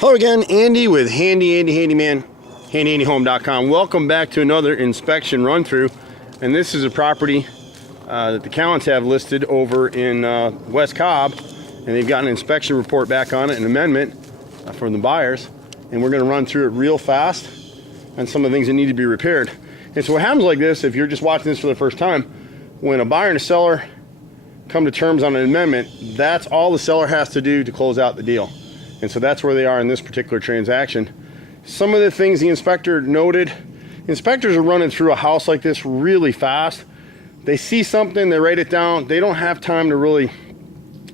Hello again, Andy with Handy Andy Handyman, HandyANDYHome.com. Welcome back to another inspection run through, and this is a property that the Callens have listed over in West Cobb, and they've got an inspection report back on it, an amendment from the buyers, and we're going to run through it real fast on some of the things that need to be repaired. And so what happens like this, if you're just watching this for the first time, when a buyer and a seller come to terms on an amendment, that's all the seller has to do to close out the deal. And so that's where they are in this particular transaction. Some of the things the inspector noted, inspectors are running through a house like this really fast. They see something, they write it down. They don't have time to really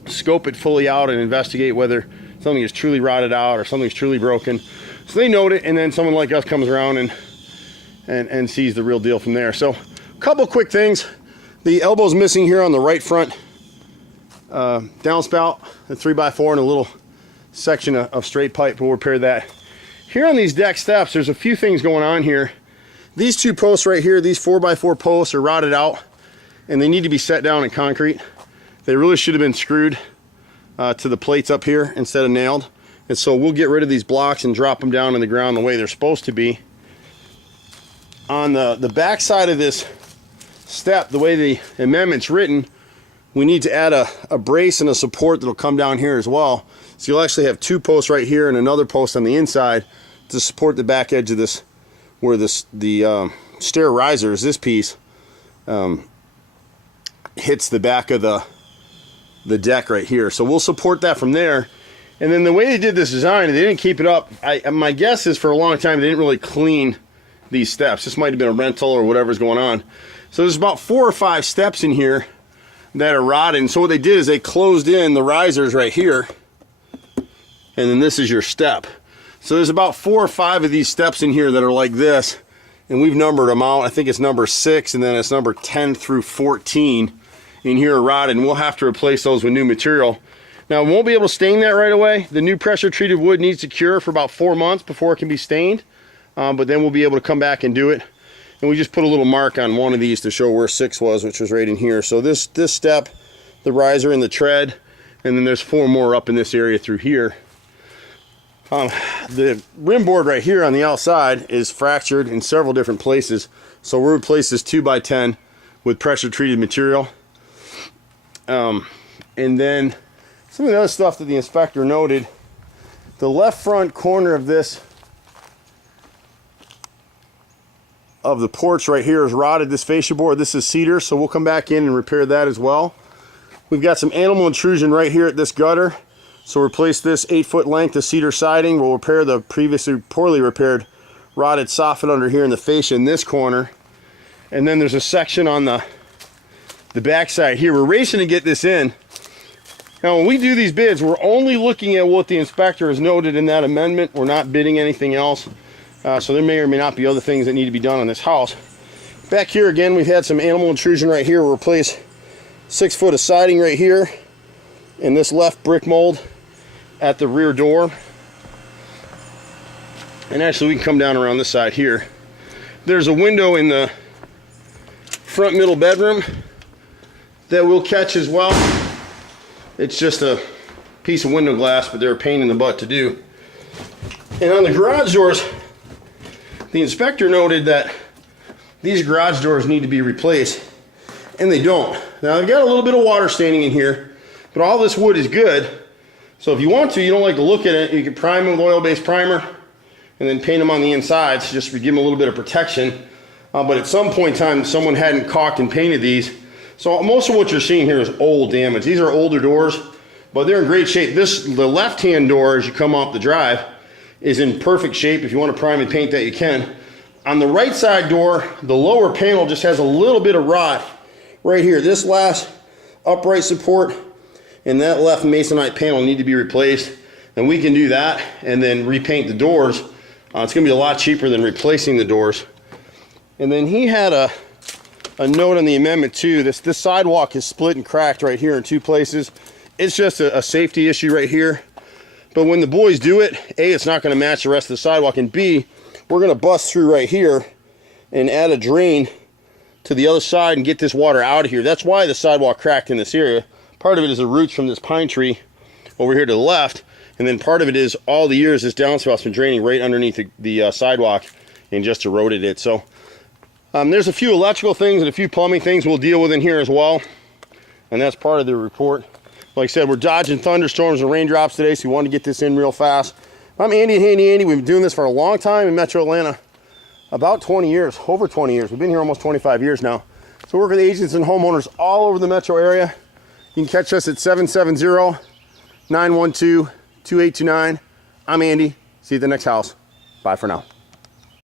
scope it fully out and investigate whether something is truly rotted out or something's truly broken. So they note it, and then someone like us comes around and sees the real deal from there. So a couple quick things. The elbow's missing here on the right front downspout, the 3x4 and a little section of straight pipe. We'll repair that. Here on these deck steps, there's a few things going on here. These two posts right here, these 4x4 posts are rotted out and they need to be set down in concrete. They really should have been screwed to the plates up here instead of nailed. And so we'll get rid of these blocks and drop them down in the ground the way they're supposed to be. On the back side of this step, the way the amendment's written, we need to add a brace and a support that'll come down here as well. So you'll actually have two posts right here and another post on the inside to support the back edge of this, where the stair risers, this piece, hits the back of the deck right here. So we'll support that from there. And then the way they did this design, they didn't keep it up. My guess is for a long time they didn't really clean these steps. This might have been a rental or whatever's going on. So there's about 4 or 5 steps in here that are rotted. And so what they did is they closed in the risers right here, and then this is your step. So there's about 4 or 5 of these steps in here that are like this, and we've numbered them out. I think it's number 6, and then it's number 10 through 14 in here are rotted, and we'll have to replace those with new material. Now, we won't be able to stain that right away. The new pressure treated wood needs to cure for about 4 months before it can be stained, but then we'll be able to come back and do it. And we just put a little mark on one of these to show where 6 was, which was right in here. So this step, the riser and the tread, and then there's 4 more up in this area through here. The rim board right here on the outside is fractured in several different places. So we'll replace this 2x10 with pressure treated material. And then some of the other stuff that the inspector noted, the left front corner of this, of the porch right here is rotted. This fascia board, this is cedar, so we'll come back in and repair that as well. We've got some animal intrusion right here at this gutter, so replace this 8-foot length of cedar siding. We'll repair the previously poorly repaired rotted soffit under here in the fascia in this corner. And then there's a section on the back side here. We're racing to get this in. Now when we do these bids, we're only looking at what the inspector has noted in that amendment. We're not bidding anything else. So there may or may not be other things that need to be done on this house. Back here again, we've had some animal intrusion right here. We'll replace 6 foot of siding right here and this left brick mold at the rear door. And actually we can come down around this side here. There's a window in the front middle bedroom that we'll catch as well. It's just a piece of window glass, but they're a pain in the butt to do. And on the garage doors, the inspector noted that these garage doors need to be replaced, and they don't. Now they've got a little bit of water staining in here, but all this wood is good. So if you want to, you don't like to look at it, you can prime them with oil-based primer and then paint them on the insides just to give them a little bit of protection. But at some point in time, someone hadn't caulked and painted these. So most of what you're seeing here is old damage. These are older doors, but they're in great shape. The left-hand door, as you come off the drive, is in perfect shape. If you want to prime and paint that, you can. On the right side door, the lower panel just has a little bit of rot right here. This last upright support and that left masonite panel need to be replaced, and we can do that and then repaint the doors. It's going to be a lot cheaper than replacing the doors. And then he had a note on the amendment too. This sidewalk is split and cracked right here in 2 places. It's just a safety issue right here. But when the boys do it, A, it's not going to match the rest of the sidewalk, and B, we're going to bust through right here and add a drain to the other side and get this water out of here. That's why the sidewalk cracked in this area. Part of it is the roots from this pine tree over here to the left, And then part of it is all the years this downspout's been draining right underneath the sidewalk and just eroded it. So there's a few electrical things and a few plumbing things we'll deal with in here as well. And that's part of the report. Like I said, we're dodging thunderstorms and raindrops today, so we wanted to get this in real fast. I'm Andy, Handy Andy. We've been doing this for a long time in Metro Atlanta. About 20 years, over 20 years. We've been here almost 25 years now. So we work with agents and homeowners all over the metro area. You can catch us at 770-912-2829. I'm Andy. See you at the next house. Bye for now.